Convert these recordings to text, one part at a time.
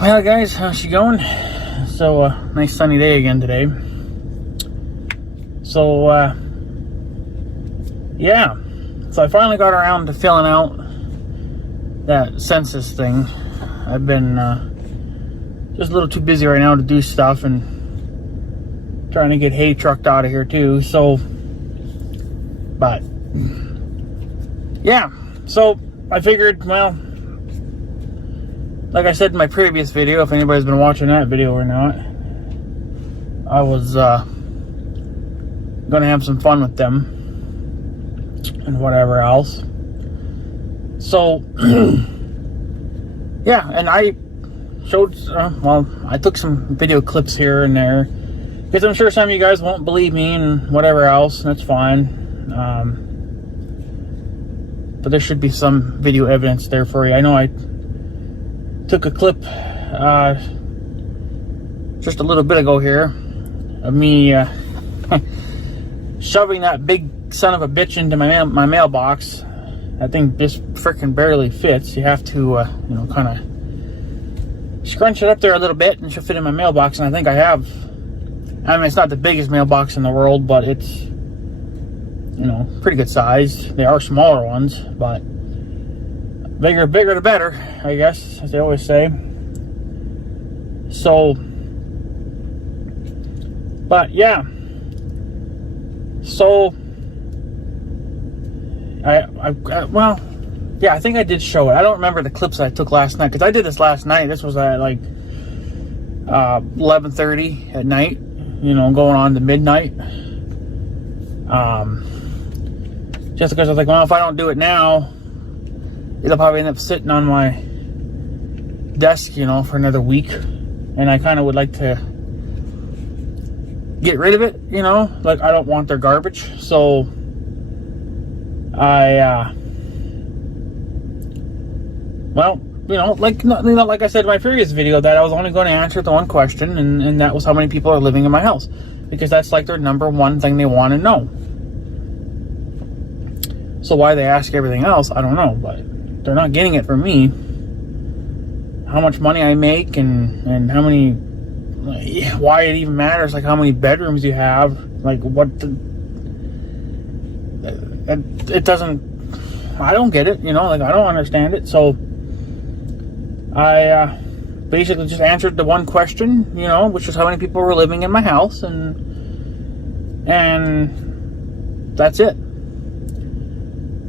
Well, guys, how's she going? So, nice sunny day again today. So, yeah. So I finally got around to filling out that census thing. I've been just a little too busy right now to do stuff and trying to get hay trucked out of here too. So, but yeah. So I figured, well, like I said in my previous video, if anybody's been watching that video or not, I was gonna have some fun with them and whatever else. So yeah, and I showed well, I took some video clips here and there because I'm sure some of you guys won't believe me and whatever else, and that's fine. But there should be some video evidence there for you. I know I took a clip just a little bit ago here of me shoving that big son of a bitch into my mailbox. That thing just freaking barely fits. You have to you know, kind of scrunch it up there a little bit and she'll fit in my mailbox. And I think I have. I mean, it's not the biggest mailbox in the world, but it's, you know, pretty good size. They are smaller ones, but bigger the better, I guess, as they always say. So, but yeah. So, well, yeah, I think I did show it. I don't remember the clips I took last night, because I did this last night. This was at like 11:30 at night, you know, going on to midnight. Just because I was like, well, if I don't do it now, it'll probably end up sitting on my desk, you know, for another week. And I kind of would like to get rid of it, you know, like I don't want their garbage. So I well, you know, like I said in my previous video, that I was only going to answer the one question, and that was how many people are living in my house, because that's like their number one thing they want to know. So why they ask everything else, I don't know, but they're not getting it from me. How much money I make and how many, why it even matters, like how many bedrooms you have, like what it doesn't, I don't get it, you know, like I don't understand it. So I basically just answered the one question, you know, which is how many people were living in my house, and that's it.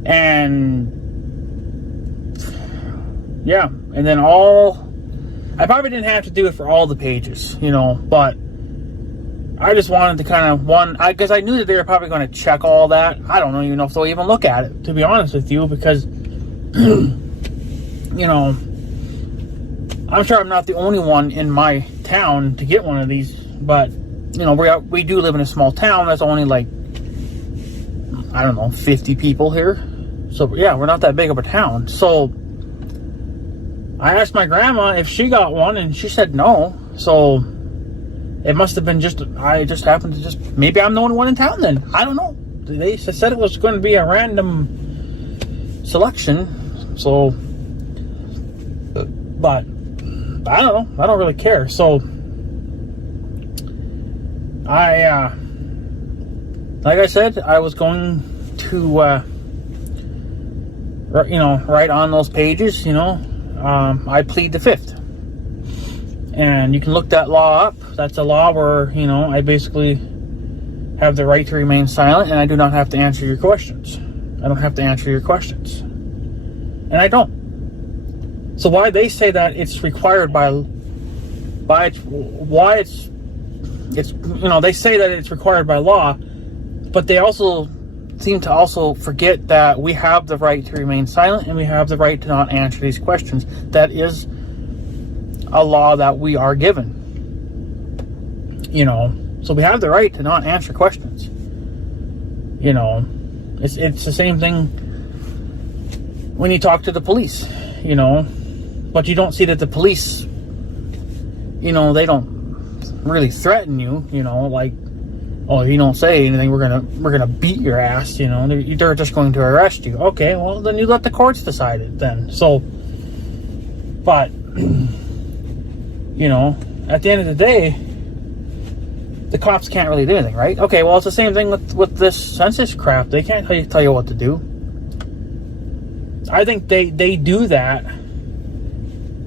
And yeah, and then I probably didn't have to do it for all the pages, you know, but I just wanted to kind of, because I knew that they were probably going to check all that. I don't even know if they'll even look at it, to be honest with you, because, you know, I'm sure I'm not the only one in my town to get one of these, but, you know, we do live in a small town. That's only like, I don't know, 50 people here. So, yeah, we're not that big of a town. So I asked my grandma if she got one, and she said no. So it must have been I just happened to maybe I'm the only one in town then. I don't know. They said it was going to be a random selection. So, but I don't know. I don't really care. So like I said, I was going to, you know, write on those pages, you know, I plead the fifth. And you can look that law up. That's a law where, you know, I basically have the right to remain silent, and I do not have to answer your questions. I don't have to answer your questions. And I don't. So why they say that it's required it's, you know, they say that it's required by law, but they also seem to also forget that we have the right to remain silent, and we have the right to not answer these questions. That is a law that we are given, you know, so we have the right to not answer questions. You know, it's the same thing when you talk to the police, you know, but you don't see that the police, you know, they don't really threaten you, you know, like, oh, if you don't say anything, we're gonna beat your ass, you know, they're just going to arrest you. Okay, well, then you let the courts decide it then. So, but You know, at the end of the day, the cops can't really do anything, right? Okay, well, it's the same thing with this census crap. They can't tell you what to do. I think they do that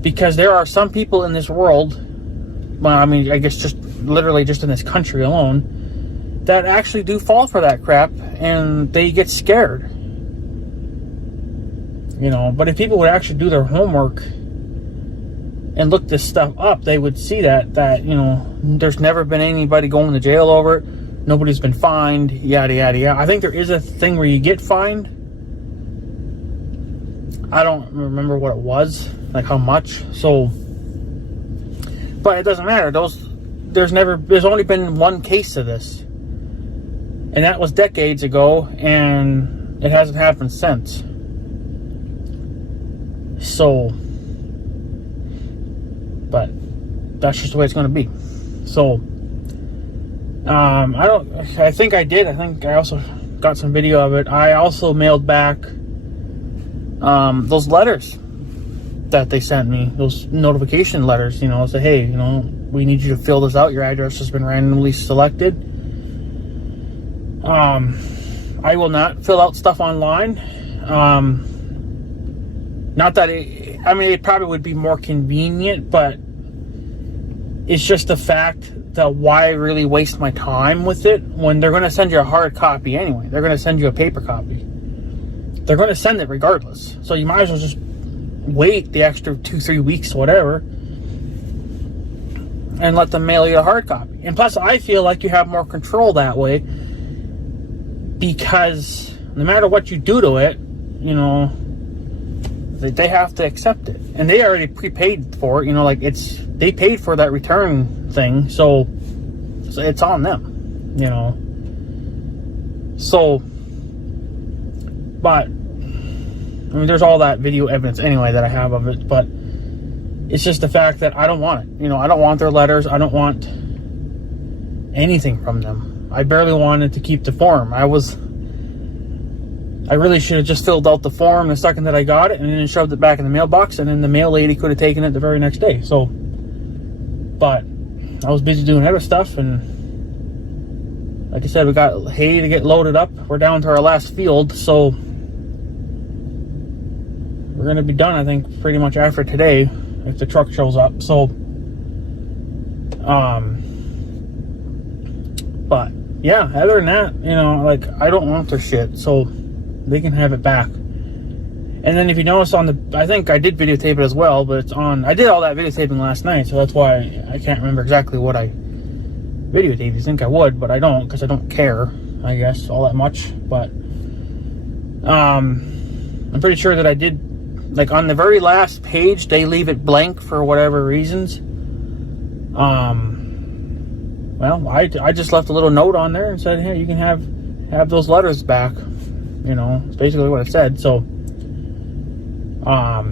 because there are some people in this world, well, I mean, I guess just literally just in this country alone, that actually do fall for that crap, and they get scared. You know, but if people would actually do their homework and look this stuff up, they would see that you know, there's never been anybody going to jail over it. Nobody's been fined, yada, yada, yada. I think there is a thing where you get fined. I don't remember what it was, like how much. So, but it doesn't matter. There's only been one case of this. And that was decades ago, and it hasn't happened since. So, but that's just the way it's going to be. So, I think I also got some video of it. I also mailed back those letters that they sent me, those notification letters, you know, say, hey, you know, we need you to fill this out. Your address has been randomly selected. I will not fill out stuff online. Not that it probably would be more convenient, but it's just the fact that why really waste my time with it when they're going to send you a hard copy anyway. They're going to send you a paper copy. They're going to send it regardless. So you might as well just wait the extra 2-3 weeks, whatever, and let them mail you a hard copy. And plus, I feel like you have more control that way, because no matter what you do to it, you know, they have to accept it, and they already prepaid for it. You know, like they paid for that return thing, so it's on them. You know, so, but I mean, there's all that video evidence anyway that I have of it, but it's just the fact that I don't want it. You know, I don't want their letters. I don't want anything from them. I barely wanted to keep the form. I really should have just filled out the form the second that I got it, and then shoved it back in the mailbox, and then the mail lady could have taken it the very next day. So, but I was busy doing other stuff, and like I said, we got hay to get loaded up. We're down to our last field, so we're going to be done, I think, pretty much after today, if the truck shows up. So, but yeah, other than that, you know, like, I don't want their shit, so they can have it back. And then if you notice on the, I think I did videotape it as well, but it's on, I did all that videotaping last night, so that's why I can't remember exactly what I videotaped. You think I would, but I don't, because I don't care, I guess, all that much. But I'm pretty sure that I did, like, on the very last page, they leave it blank for whatever reasons. Well, I just left a little note on there and said, hey, you can have those letters back. You know, it's basically what it said. So, I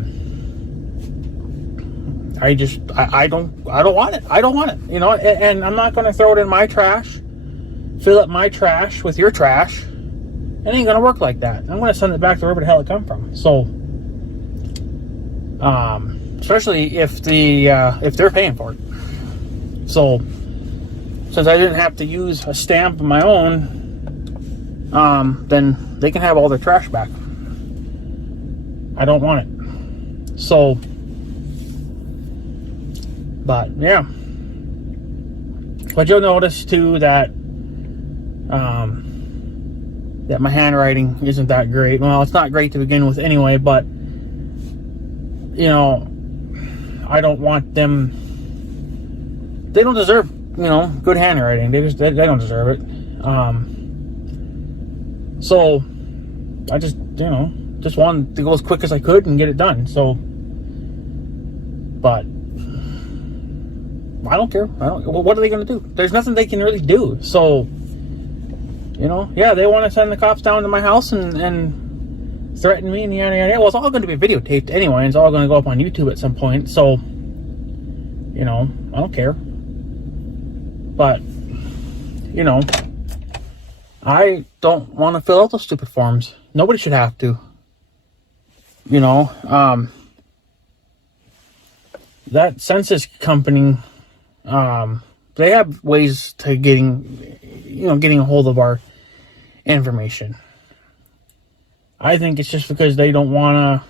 don't want it. I don't want it. You know, and I'm not going to throw it in my trash, fill up my trash with your trash. It ain't going to work like that. I'm going to send it back to wherever the hell it come from. So, especially if they're paying for it. So, since I didn't have to use a stamp of my own, then they can have all their trash back. I don't want it. So, but yeah. But you'll notice too that that my handwriting isn't that great. Well, it's not great to begin with anyway, but you know, I don't want them. They don't deserve, you know, good handwriting. They don't deserve it. So I just, you know, just wanted to go as quick as I could and get it done. So, but I don't care. What are they going to do? There's nothing they can really do. So, you know, yeah, they want to send the cops down to my house and threaten me and yada, yada. Well, it's all going to be videotaped anyway, and it's all going to go up on YouTube at some point. So, you know, I don't care. But, you know, I don't want to fill out those stupid forms. Nobody should have to. You know, that census company, they have ways to getting a hold of our information. I think it's just because they don't want to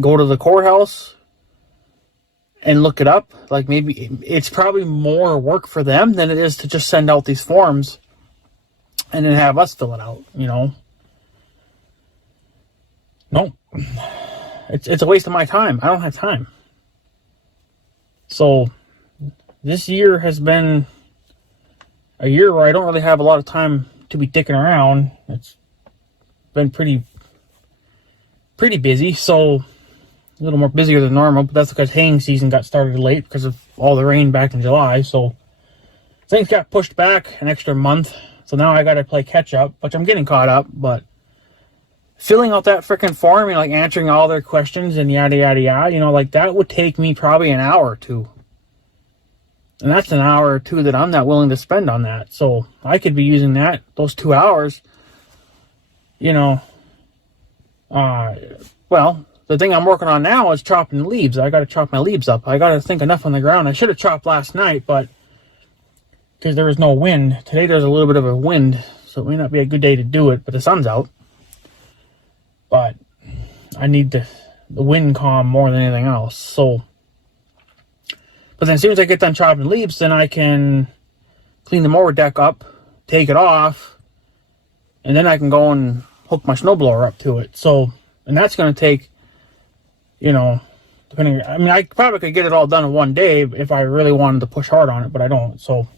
go to the courthouse and look it up. Like, maybe it's probably more work for them than it is to just send out these forms and then have us fill it out, No, it's a waste of my time. I don't have time. So this year has been a year where I don't really have a lot of time to be dicking around. It's been pretty busy, so a little more busier than normal, but that's because haying season got started late because of all the rain back in July, so things got pushed back an extra month, so now I gotta play catch up, which I'm getting caught up, but filling out that freaking form and like answering all their questions and yada yada yada, like that would take me probably an hour or two. And that's an hour or two that I'm not willing to spend on that. So I could be using those 2 hours, well, the thing I'm working on now is chopping the leaves. I got to chop my leaves up. I got to think enough on the ground. I should have chopped last night, but because there was no wind. Today there's a little bit of a wind, so it may not be a good day to do it, but the sun's out. But I need the wind calm more than anything else. So, but then as soon as I get done chopping leaves, then I can clean the mower deck up, take it off, and then I can go and hook my snowblower up to it. So, and that's going to take, depending, I probably could get it all done in one day if I really wanted to push hard on it, but I don't. So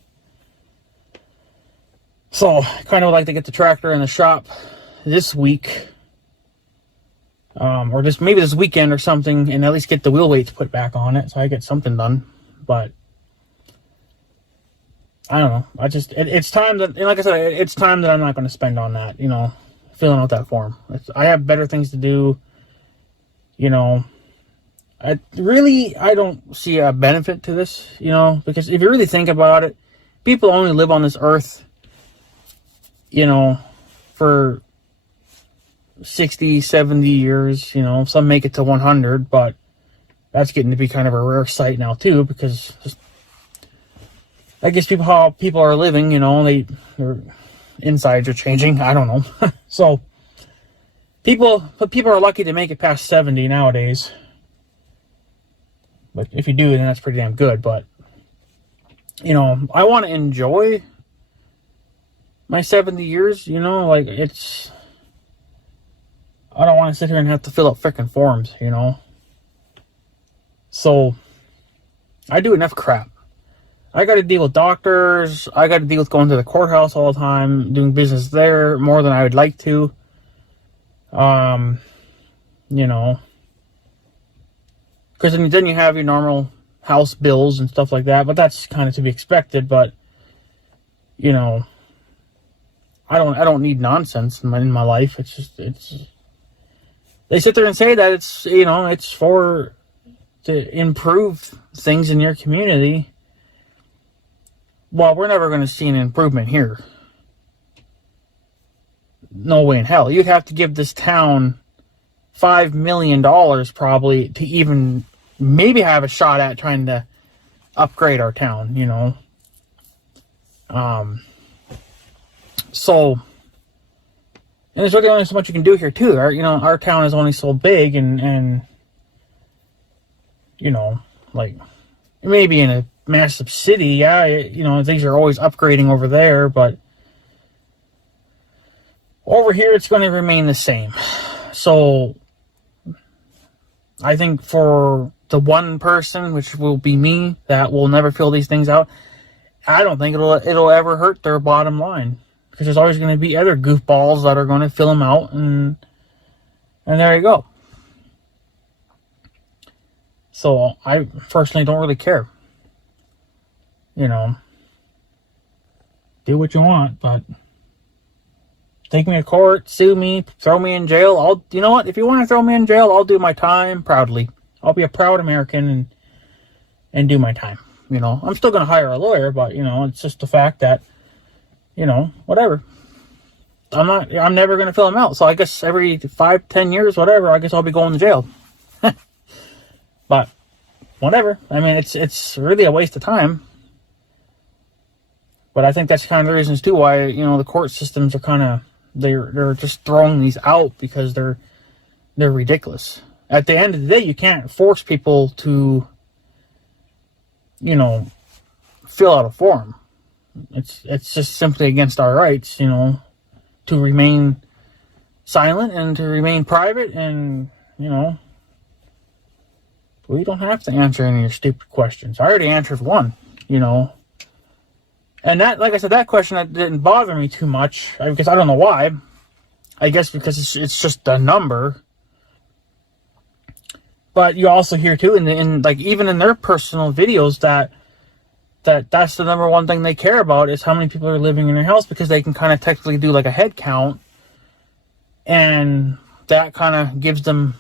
I kind of would like to get the tractor in the shop this week, or just maybe this weekend or something, and at least get the wheel weights put back on it so I get something done. But I don't know. It's time that, and like I said, it's time that I'm not going to spend on that, filling out that form. I have better things to do, I don't see a benefit to this, because if you really think about it, people only live on this earth, for 60, 70 years, some make it to 100, but that's getting to be kind of a rare sight now too, because I guess how people are living, their insides are changing. I don't know. So people are lucky to make it past 70 nowadays. But if you do, then that's pretty damn good. But, I want to enjoy my 70 years, I don't want to sit here and have to fill out frickin' forms, So, I do enough crap. I got to deal with doctors. I got to deal with going to the courthouse all the time, doing business there more than I would like to. Because then you have your normal house bills and stuff like that, but that's kind of to be expected. But I don't need nonsense in my life. They sit there and say that it's to improve things in your community. Well, we're never going to see an improvement here. No way in hell. You'd have to give this town $5 million probably to even maybe have a shot at trying to upgrade our town, So, and there's really only so much you can do here too. Our town is only so big, and maybe in a massive city, yeah, things are always upgrading over there, but over here it's going to remain the same. So I think for the one person, which will be me, that will never fill these things out, I don't think it'll ever hurt their bottom line, because there's always going to be other goofballs that are going to fill them out, and there you go. So I personally don't really care. Do what you want, but take me to court, sue me, throw me in jail. You know what? If you want to throw me in jail, I'll do my time proudly. I'll be a proud American and do my time. I'm still going to hire a lawyer, but it's just the fact that, whatever. I'm never going to fill them out. So I guess every 5-10 years, whatever, I guess I'll be going to jail. But whatever. I mean, it's really a waste of time. But I think that's kind of the reasons too why, you know, the court systems are kind of, they're just throwing these out because they're ridiculous. At the end of the day, you can't force people to, you know, fill out a form. It's just simply against our rights, you know, to remain silent and to remain private, and, you know, we don't have to answer any of your stupid questions. I already answered one, you know. And that, like I said, that question that didn't bother me too much, because I don't know why. I guess because it's just a number. But you also hear too, in like even in their personal videos, that's the number one thing they care about is how many people are living in their house, because they can kind of technically do like a head count, and that kind of gives them,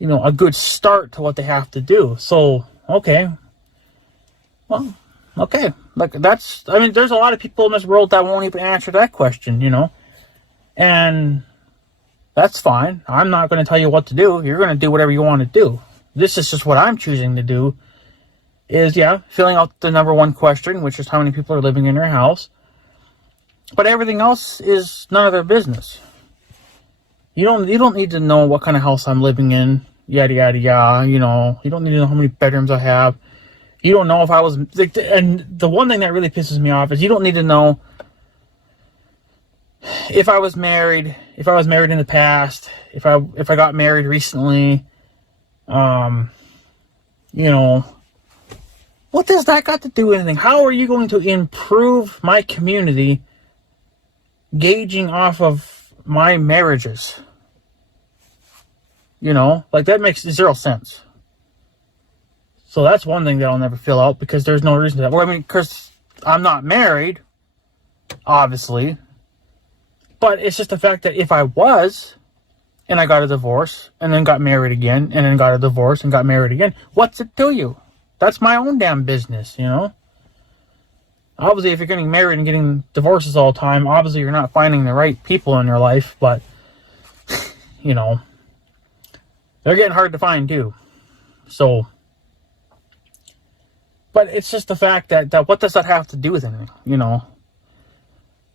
you know, a good start to what they have to do. So, okay. Well, okay. Like, that's, I mean, there's a lot of people in this world that won't even answer that question, you know? And that's fine. I'm not going to tell you what to do. You're going to do whatever you want to do. This is just what I'm choosing to do is, yeah, filling out the number one question, which is how many people are living in your house. But everything else is none of their business. You don't need to know what kind of house I'm living in, yada, yada, yada, you know. You don't need to know how many bedrooms I have. You don't know if I was, and the one thing that really pisses me off is you don't need to know if I was married in the past, if I got married recently, you know, what does that got to do with anything? How are you going to improve my community gauging off of my marriages? You know, like, that makes zero sense. So that's one thing that I'll never fill out, because there's no reason to that. Well, I mean, because I'm not married, obviously. But it's just the fact that if I was, and I got a divorce, and then got married again, and then got a divorce, and got married again, what's it to you? That's my own damn business, you know? Obviously, if you're getting married and getting divorces all the time, obviously you're not finding the right people in your life, but, you know, they're getting hard to find too. So, but it's just the fact that what does that have to do with anything, you know?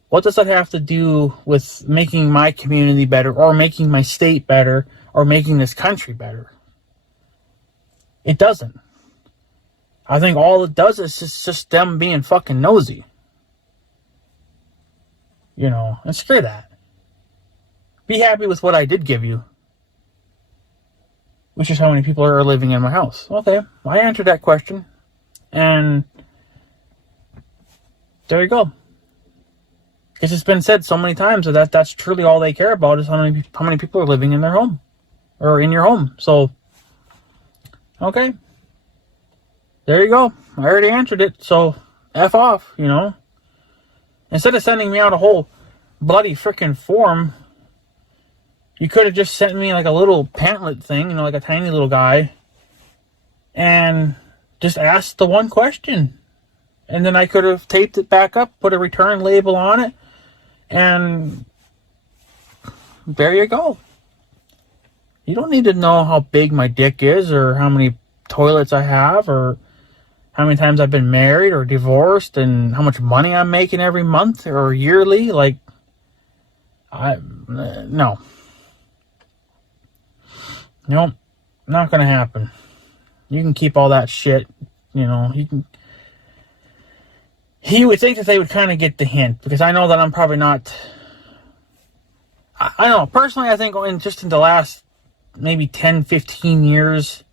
What does that have to do with making my community better, or making my state better, or making this country better? It doesn't. I think all it does is just them being fucking nosy. You know, and screw that. Be happy with what I did give you, which is how many people are living in my house. Okay, I answered that question, and there you go. Because it's been said so many times that that's truly all they care about is how many people are living in their home, or in your home. So, okay, there you go. I already answered it. So, F off, you know. Instead of sending me out a whole bloody freaking form, you could have just sent me like a little pamphlet thing, you know, like a tiny little guy, and just asked the one question. And then I could have taped it back up, put a return label on it, and there you go. You don't need to know how big my dick is, or how many toilets I have, or how many times I've been married or divorced, and how much money I'm making every month or yearly. Like, no. Nope, not gonna happen. You can keep all that shit, you know, you can. He would think that they would kind of get the hint, because I know that I'm probably not. I don't know. Personally, I think in the last maybe 10, 15 years,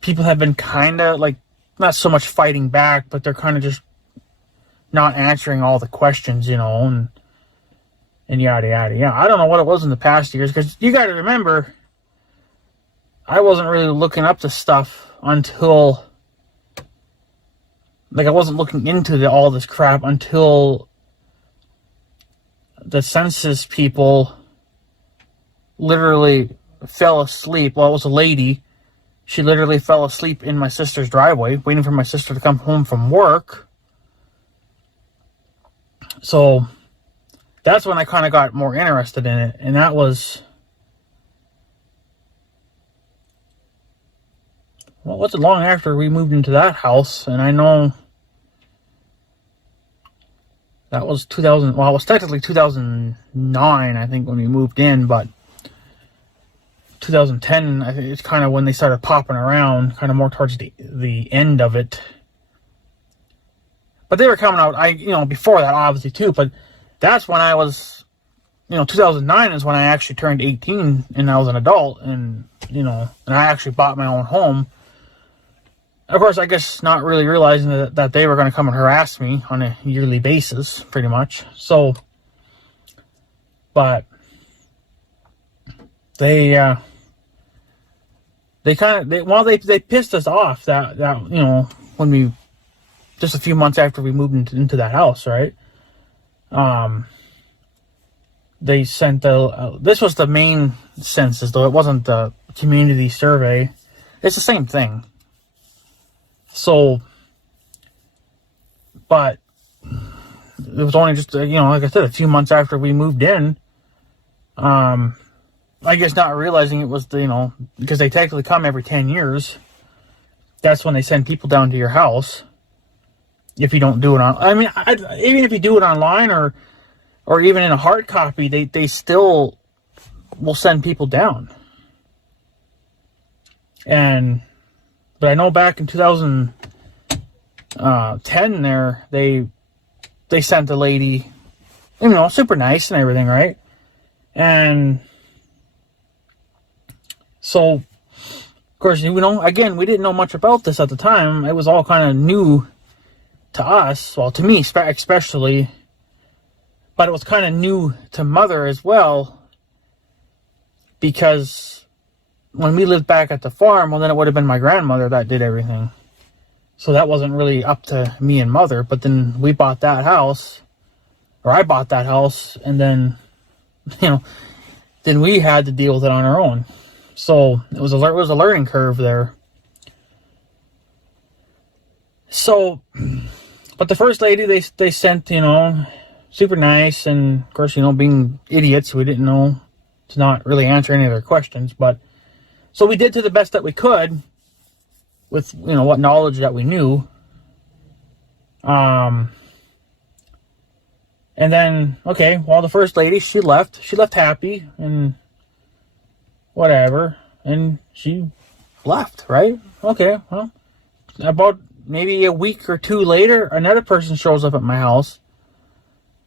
people have been kind of like, not so much fighting back, but they're kind of just not answering all the questions, you know, and yada, yada, yeah. I don't know what it was in the past years, because you got to remember, I wasn't really looking up this stuff until, like, I wasn't looking into all this crap until the census people literally fell asleep. Well, it was a lady. She literally fell asleep in my sister's driveway, waiting for my sister to come home from work. So that's when I kind of got more interested in it. And that was well, wasn't long after we moved into that house, and I know that was 2000. Well, it was technically 2009, I think, when we moved in, but 2010, I think it's kind of when they started popping around, kind of more towards the end of it. But they were coming out, before that, obviously, too. But that's when I was, 2009 is when I actually turned 18 and I was an adult, and I actually bought my own home. Of course, I guess not really realizing that they were going to come and harass me on a yearly basis, pretty much. So, but they pissed us off that when we, just a few months after we moved into that house, right? They sent this was the main census, though it wasn't the community survey. It's the same thing. So, but it was only just, like I said, a few months after we moved in. I guess not realizing it was because they technically come every 10 years. That's when they send people down to your house. If you don't do it even if you do it online or even in a hard copy, they still will send people down. But I know back in 2010 they sent a lady, super nice and everything, right? And so, of course, again, we didn't know much about this at the time. It was all kind of new to us, well, to me especially, but it was kind of new to Mother as well, because when we lived back at the farm, well, then it would have been my grandmother that did everything. So that wasn't really up to me and Mother. But then we bought that house, or I bought that house, and then, then we had to deal with it on our own. So it was a learning curve there. So, but the first lady they sent, super nice, and of course, being idiots, we didn't know to not really answer any of their questions. But so we did to the best that we could with what knowledge that we knew. And then, okay, well, the first lady, she left happy and whatever, and she left, right? Okay, well, about maybe a week or two later, another person shows up at my house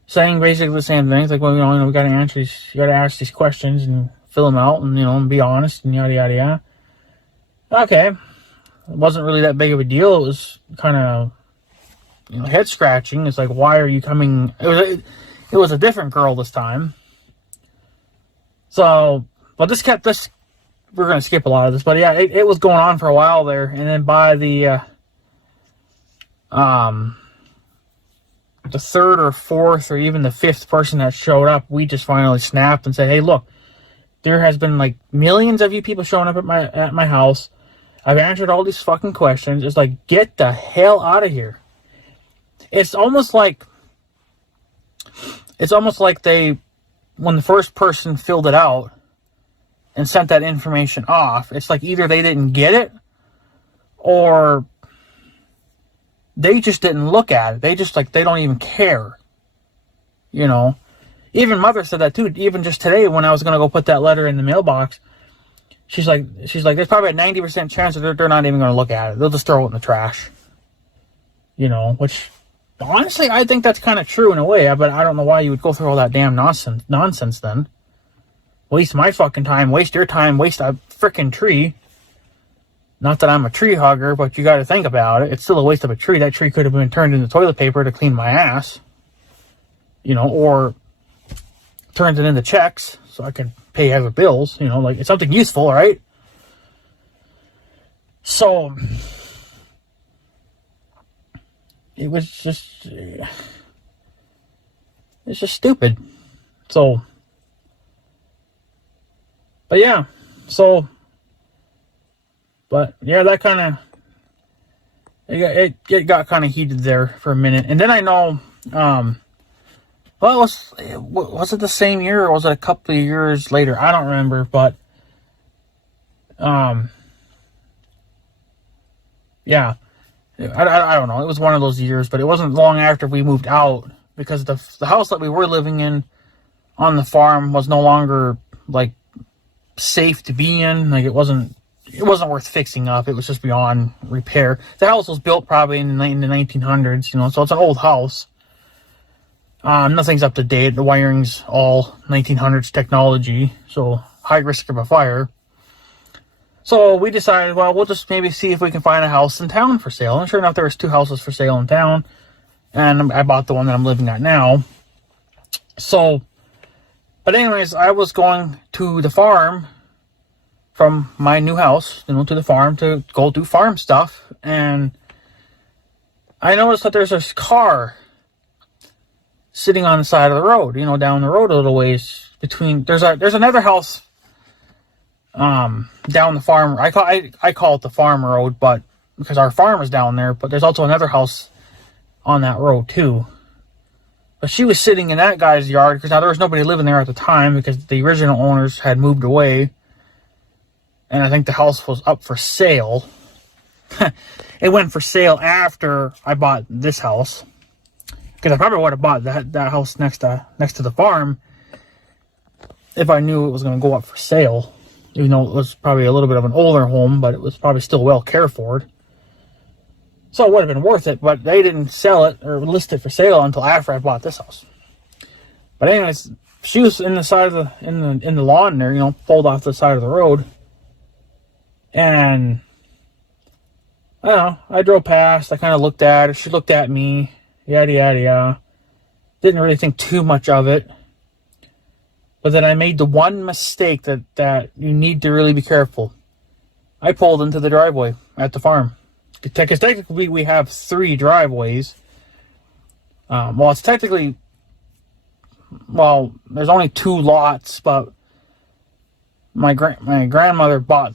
saying basically the same thing. It's like, well, we got to ask these questions and fill them out and, and be honest and yada, yada, yada. Okay. It wasn't really that big of a deal. It was kind of, head scratching. It's like, why are you coming? It was a different girl this time. So, but we're going to skip a lot of this, but yeah, it was going on for a while there. And then by the third or fourth or even the fifth person that showed up, we just finally snapped and said, hey, look, there has been like millions of you people showing up at my house. I've answered all these fucking questions. It's like, get the hell out of here. It's almost like when the first person filled it out and sent that information off, it's like either they didn't get it or they just didn't look at it. They just they don't even care. Even Mother said that too. Even just today when I was going to go put that letter in the mailbox, she's like, there's probably a 90% chance that they're not even going to look at it. They'll just throw it in the trash. Which honestly, I think that's kind of true in a way, but I don't know why you would go through all that damn nonsense then. Waste my fucking time, waste your time, waste a freaking tree. Not that I'm a tree hugger, but you got to think about it. It's still a waste of a tree. That tree could have been turned into toilet paper to clean my ass. Or turned it into checks so I can pay other bills. It's something useful, right? So, it's just stupid. So, but yeah, but yeah, that kind of, it got kind of heated there for a minute. And then I know, well, was it the same year or was it a couple of years later? I don't remember, but, yeah, I don't know. It was one of those years, but it wasn't long after we moved out, because the house that we were living in on the farm was no longer like safe to be in. Like it wasn't worth fixing up. It was just beyond repair. The house was built probably in the 1900s, so it's an old house. Nothing's up to date. The wiring's all 1900s technology, so high risk of a fire. So we decided, well, we'll just maybe see if we can find a house in town for sale. And sure enough, there was 2 houses for sale in town, and I bought the one that I'm living at now. So, but anyways, I was going to the farm from my new house, to the farm to go do farm stuff, and I noticed that there's this car sitting on the side of the road, down the road a little ways between. There's another house down the farm. I call it the farm road, but because our farm is down there, but there's also another house on that road too. But she was sitting in that guy's yard, because now there was nobody living there at the time, because the original owners had moved away, and I think the house was up for sale. It went for sale after I bought this house, because I probably would have bought that house next to the farm if I knew it was going to go up for sale. Even though it was probably a little bit of an older home, but it was probably still well cared for. So it would have been worth it, but they didn't sell it or list it for sale until after I bought this house. But anyways, she was in the side of in the lawn there, pulled off the side of the road. And I don't know, I drove past, I kind of looked at her, she looked at me, yada yada yada. Didn't really think too much of it. But then I made the one mistake that you need to really be careful. I pulled into the driveway at the farm. Because technically we have 3 driveways. Well, it's technically, there's only 2 lots, but my grandmother bought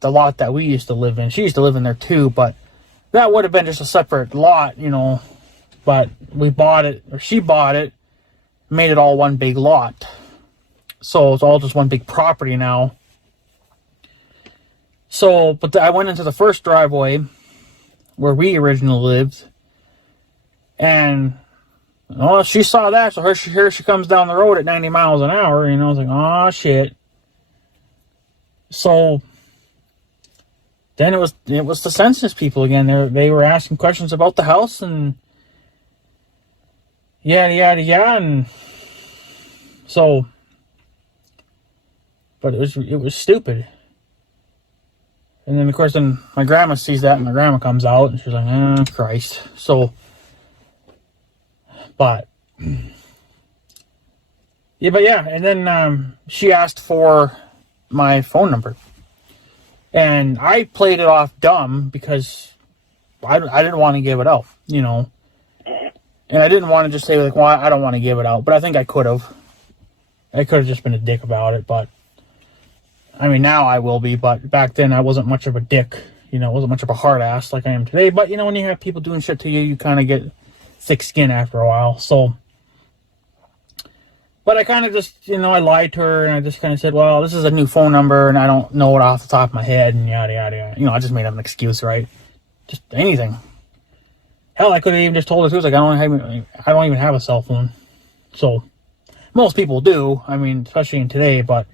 the lot that we used to live in. She used to live in there too, but that would have been just a separate lot, but we bought it, or she bought it, made it all one big lot. So it's all just one big property now. So, but I went into the first driveway where we originally lived, and she saw that, so here she comes down the road at 90 miles an hour, I was like, oh shit. So then it was the census people again. They were asking questions about the house and yada yada yada, and so. But it was stupid. And then, of course, then my grandma sees that, and my grandma comes out, and she's like, oh, Christ. So, but yeah, and then she asked for my phone number. And I played it off dumb, because I didn't want to give it out, And I didn't want to just say, like, well, I don't want to give it out. But I think I could have. I could have just been a dick about it, but I mean, now I will be, but back then I wasn't much of a dick, wasn't much of a hard ass like I am today. But, when you have people doing shit to you, you kind of get thick skin after a while. So, but I kind of just, I lied to her, and I just kind of said, well, this is a new phone number, and I don't know it off the top of my head, and yada, yada, yada. I just made up an excuse, right? Just anything. Hell, I could have even just told her, too, like, I don't even have a cell phone. So, most people do, especially in today, but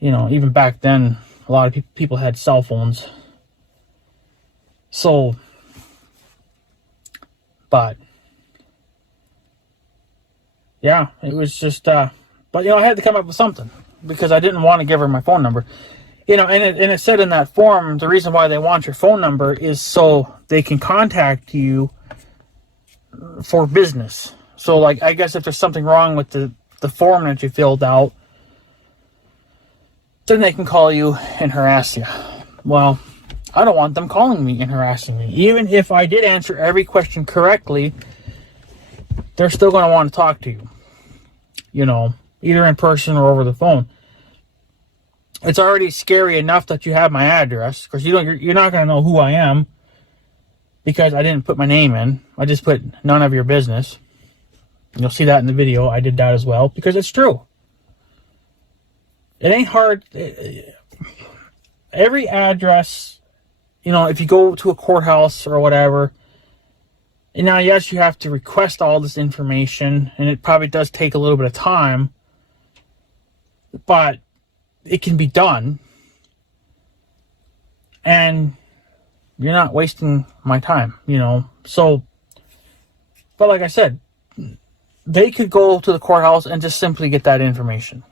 even back then, a lot of people had cell phones. So, but, yeah, it was just, but, I had to come up with something, because I didn't want to give her my phone number. And it said in that form, the reason why they want your phone number is so they can contact you for business. So, like, I guess if there's something wrong with the form that you filled out, then they can call you and harass you. Well, I don't want them calling me and harassing me. Even if I did answer every question correctly, they're still going to want to talk to you. Either in person or over the phone. It's already scary enough that you have my address, because you're not going to know who I am, because I didn't put my name in. I just put none of your business. You'll see that in the video. I did that as well, because it's true. It ain't hard. Every address if you go to a courthouse or whatever, and now, yes, you have to request all this information, and it probably does take a little bit of time, but it can be done, and you're not wasting my time, So, but like I said, they could go to the courthouse and just simply get that information.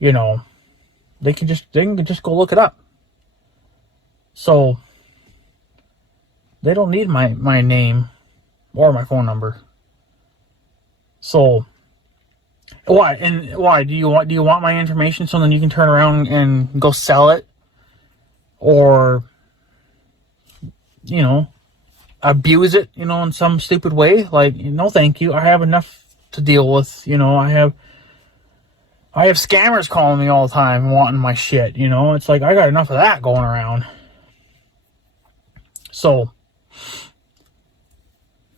They can just go look it up. So they don't need my name or my phone number. So why do you want my information so then you can turn around and go sell it, or abuse it, in some stupid way? Like, no, thank you. I have enough to deal with. I have scammers calling me all the time wanting my shit. It's like I got enough of that going around. So,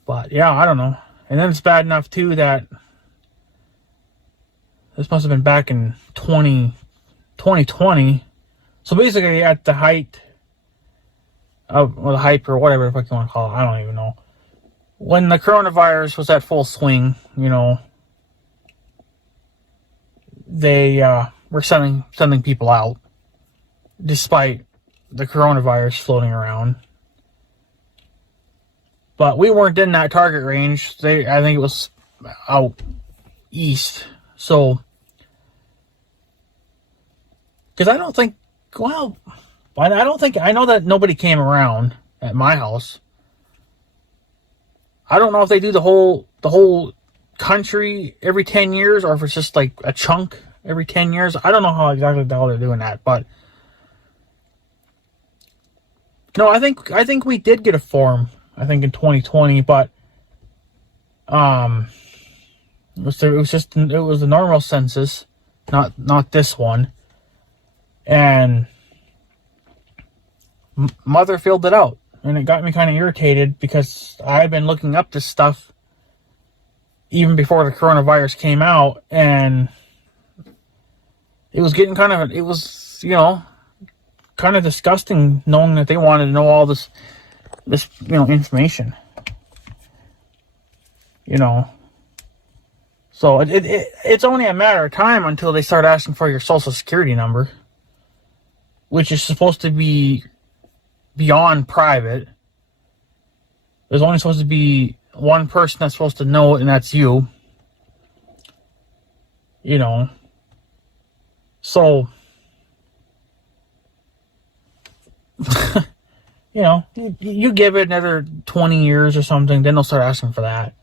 but yeah, I don't know. And then it's bad enough too that this must have been back in 2020. So basically at the height of, or the hype, or whatever the fuck you want to call it, I don't even know. When the coronavirus was at full swing, they were sending people out despite the coronavirus floating around. But we weren't in that target range. I think it was out east. So, because I know that nobody came around at my house. I don't know if they do the whole country every 10 years, or if it's just like a chunk every 10 years. I don't know how exactly the hell they're doing that, but no, I think we did get a form, I think in 2020, but it was the normal census, not this one. And mother filled it out, and it got me kind of irritated because I've been looking up this stuff even before the coronavirus came out, and it was getting kind of disgusting knowing that they wanted to know all this information. So it's only a matter of time until they start asking for your social security number, which is supposed to be beyond private. There's only supposed to be one person that's supposed to know it, and that's you. So, you give it another 20 years or something, then they'll start asking for that.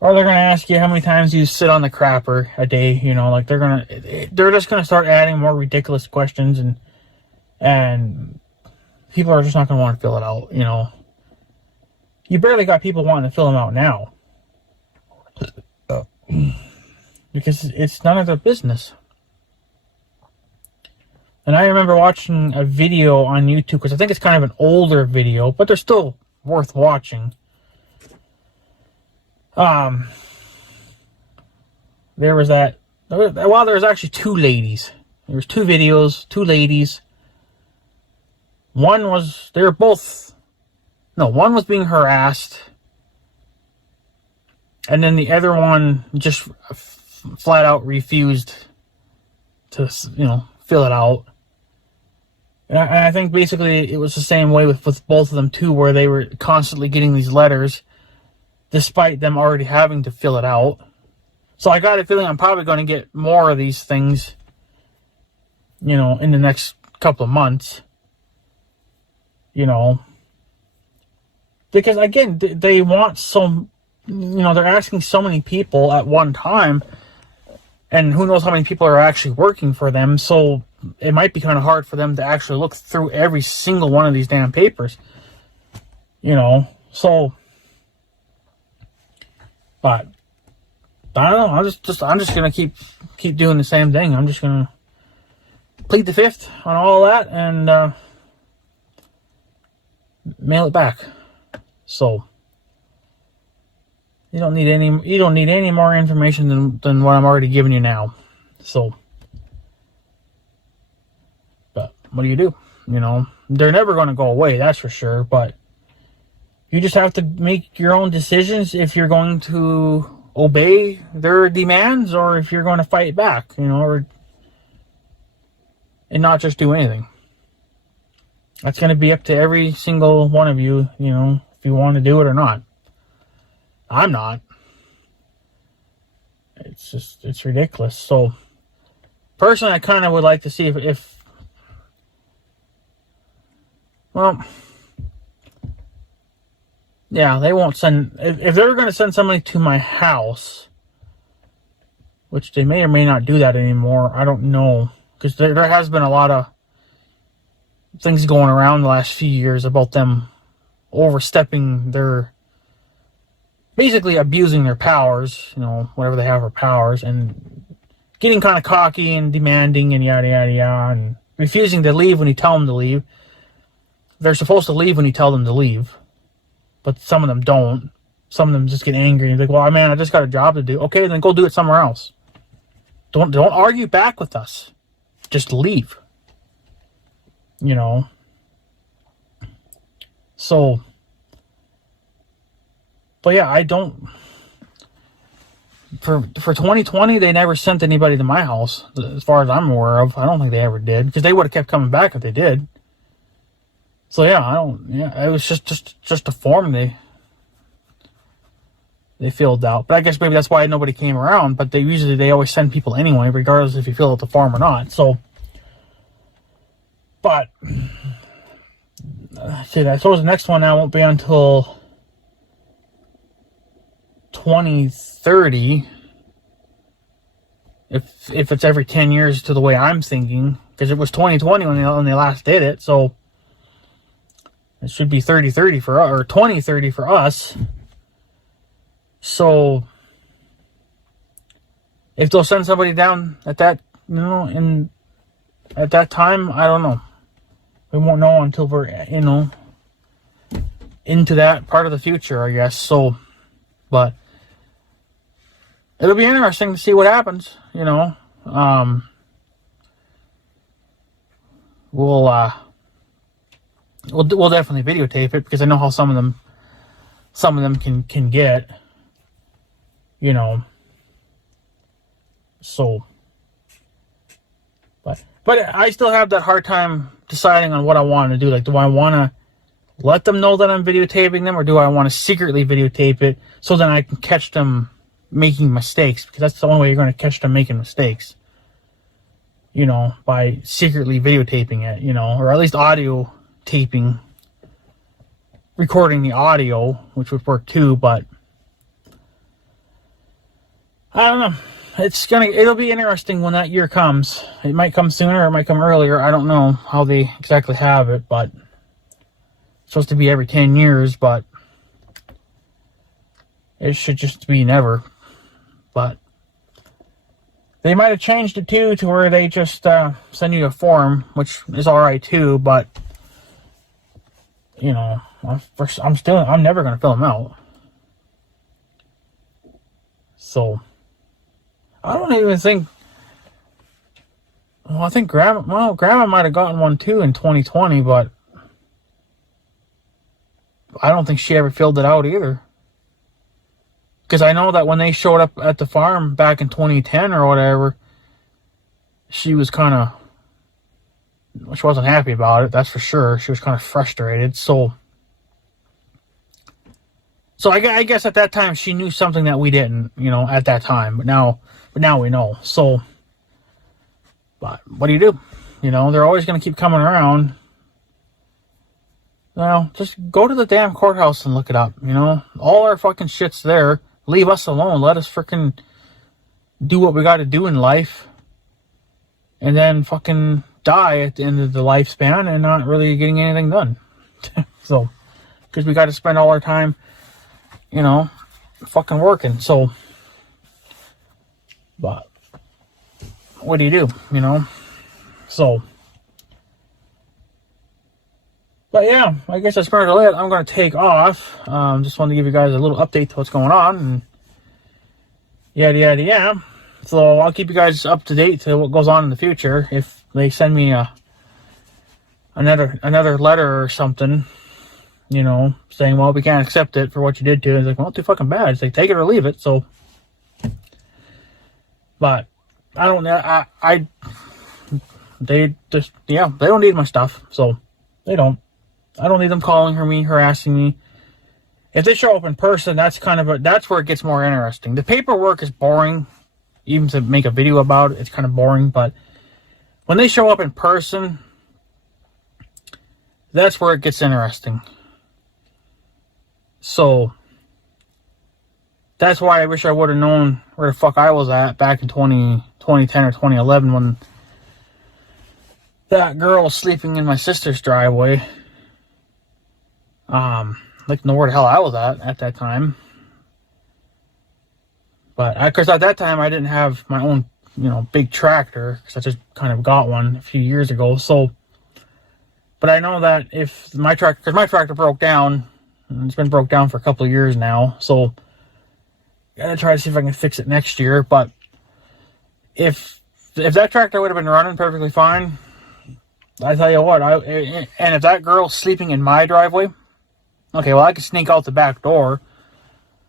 Or they're going to ask you how many times you sit on the crapper a day, like they're just going to start adding more ridiculous questions, and people are just not going to want to fill it out, You barely got people wanting to fill them out now. Because it's none of their business. And I remember watching a video on YouTube, because I think it's kind of an older video, but they're still worth watching. There was actually two ladies. There was two videos, two ladies. One was being harassed, and then the other one just flat out refused to, fill it out. And I think basically it was the same way with both of them too, where they were constantly getting these letters, despite them already having to fill it out. So I got a feeling I'm probably going to get more of these things, in the next couple of months. Because again, they want they're asking so many people at one time, and who knows how many people are actually working for them, so it might be kind of hard for them to actually look through every single one of these damn papers, so, but, I don't know, I'm just gonna keep doing the same thing. I'm just gonna plead the fifth on all that, and, mail it back. So you don't need any more information than what I'm already giving you now. So, but what do you do? You know, they're never going to go away, that's for sure. But you just have to make your own decisions if you're going to obey their demands or if you're going to fight back, you know, and not just do anything. That's going to be up to every single one of you, you know, if you want to do it or not. I'm not. It's ridiculous. So, personally, I kind of would like to see if well, yeah, they won't send, if they're going to send somebody to my house, which they may or may not do that anymore, I don't know, because there has been a lot of things going around the last few years about them overstepping their, basically abusing their powers, you know, whatever they have for powers, and getting kind of cocky and demanding and yada yada yada, and refusing to leave when you tell them to leave. They're supposed to leave when you tell them to leave, but some of them don't. Some of them just get angry and like, well, man, I just got a job to do. Okay, then go do it somewhere else. Don't argue back with us. Just leave. You know. So, but yeah, I don't. For 2020, they never sent anybody to my house, as far as I'm aware of. I don't think they ever did, because they would have kept coming back if they did. So yeah, I don't. Yeah, it was just a form they filled out. But I guess maybe that's why nobody came around. But they always send people anyway, regardless if you fill out the form or not. So, but shit, I suppose the next one now won't be until 2030. If it's every 10 years to the way I'm thinking, because it was 2020 when they last did it. So it should be 3030 for us, or 2030 for us. So if they'll send somebody down at that, you know, at that time, I don't know. We won't know until we're, you know, into that part of the future, I guess. So, but it'll be interesting to see what happens, you know. We'll definitely videotape it, because I know how some of them can get, you know. So, but I still have that hard time deciding on what I want to do. Like, do I want to let them know that I'm videotaping them, or do I want to secretly videotape it so then I can catch them making mistakes? Because that's the only way you're going to catch them making mistakes, you know, by secretly videotaping it, you know, or at least audio taping, recording the audio, which would work too. But I don't know. It'll be interesting when that year comes. It might come sooner, or it might come earlier. I don't know how they exactly have it, but it's supposed to be every 10 years, but it should just be never. But they might have changed it too, to where they just send you a form, which is alright too, but you know, I'm never going to fill them out. So, I don't even think, well, I think Grandma might have gotten one too in 2020, but I don't think she ever filled it out either. Because I know that when they showed up at the farm back in 2010 or whatever, she was kind of, she wasn't happy about it, that's for sure. She was kind of frustrated. So I guess at that time she knew something that we didn't, you know, at that time. But now we know. So, but what do? You know, they're always going to keep coming around. Well, just go to the damn courthouse and look it up. You know, all our fucking shit's there. Leave us alone. Let us freaking do what we got to do in life, and then fucking die at the end of the lifespan and not really getting anything done. So, because we got to spend all our time, you know, fucking working. So, but what do? You know? So, but yeah, I guess that's pretty much it. I'm going to take off. Just wanted to give you guys a little update to what's going on, and yada yada yada. So I'll keep you guys up to date to what goes on in the future. If they send me another letter or something, you know, saying, well, we can't accept it for what you did to it. It's like, well, too fucking bad. It's like, take it or leave it. So, but I don't know. They just, yeah, they don't need my stuff. So they don't. I don't need them calling me, harassing me. If they show up in person, that's that's where it gets more interesting. The paperwork is boring. Even to make a video about it, it's kind of boring. But when they show up in person, that's where it gets interesting. So that's why I wish I would have known where the fuck I was at back in 2010 or 2011 when that girl was sleeping in my sister's driveway. Like, know where the hell I was at that time. But because at that time I didn't have my own, you know, big tractor, because I just kind of got one a few years ago. So, but I know that if my tractor broke down, and it's been broke down for a couple of years now. So, gotta try to see if I can fix it next year. But if that tractor would have been running perfectly fine, I tell you what, and if that girl's sleeping in my driveway, okay, well, I could sneak out the back door,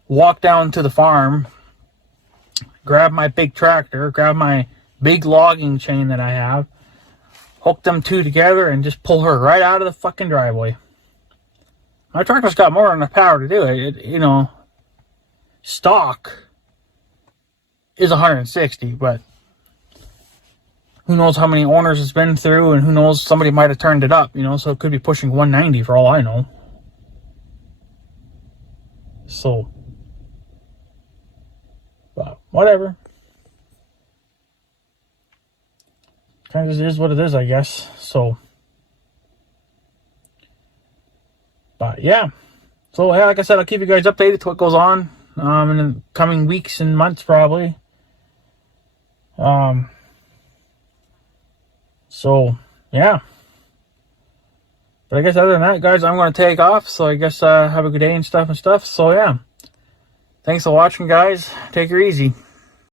walk down to the farm, grab my big tractor, grab my big logging chain that I have, hook them two together, and just pull her right out of the fucking driveway. My tractor's got more than the power to do it. You know, stock is 160, but who knows how many owners it's been through, and who knows, somebody might have turned it up, you know, so it could be pushing 190 for all I know. So, but whatever. Kind of is what it is, I guess. So, but yeah. So, yeah, like I said, I'll keep you guys updated to what goes on in the coming weeks and months, probably. So, yeah. But I guess other than that, guys, I'm going to take off. So I guess have a good day and stuff. So, yeah. Thanks for watching, guys. Take her easy.